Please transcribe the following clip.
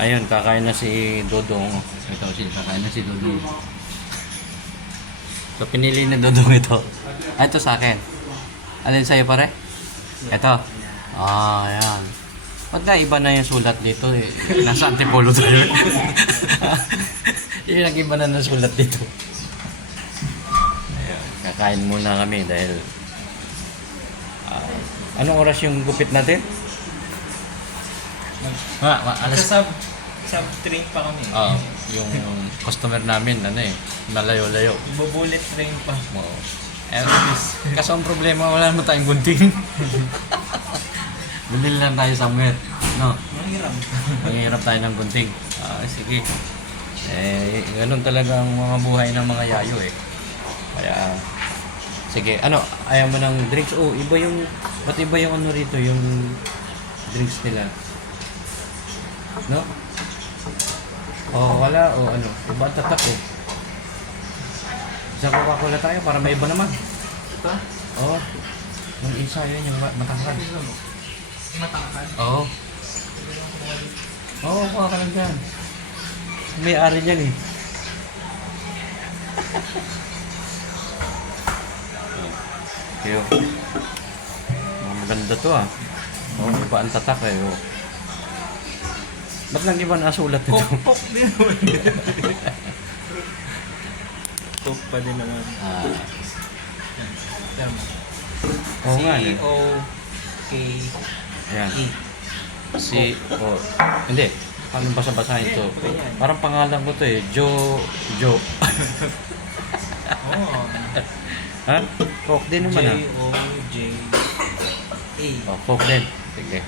Ayun, kakain na si Dodong. Ito, kakain na si Dodong. So, pinili na Dodong ito. Ah, ito sa akin. Alin sa'yo pare? Ito. Ah, ayan. Ba't na iba na yung sulat dito eh? Nasa Antipolo tayo. Yung nag-iba na ng sulat dito. Ayun, kakain muna kami dahil anong oras yung gupit natin? Alas Sub train pa kami. yung customer namin, nalayo-layo. Bubulit train pa. Oo. Kaso ang problema, wala naman tayong gunting. Bumili lang tayo somewhere. No? Mahirap. Manghihirap tayo ng gunting. Sige. Ganun talaga ang mga buhay ng mga yayo eh. Kaya, sige. Ayaw mo ng drinks? Oh, iba yung, ba't iba yung ano rito, yung drinks nila? No? Wala. Ano? Iba ang tatak eh. Sa Coca-Cola tayo para may iba naman. Ito? Oo. Yung isa yun, yung matangkad. Matangkad? Oo. Kuha ka lang dyan. May-ari niyan eh. Yo. Maganda to ah. Iba ang tatak eh. Ba't lang iba nasulat ito? Kok din naman. Kok pa din naman. Tama. Oo nga eh. C-O-K-E. Ayan. Hindi. Paano basa-basahin to? Parang pangalan ko to eh. Jo. Oo. Ha? Coke din naman ah. J-O-J-A. Coke din. Sige.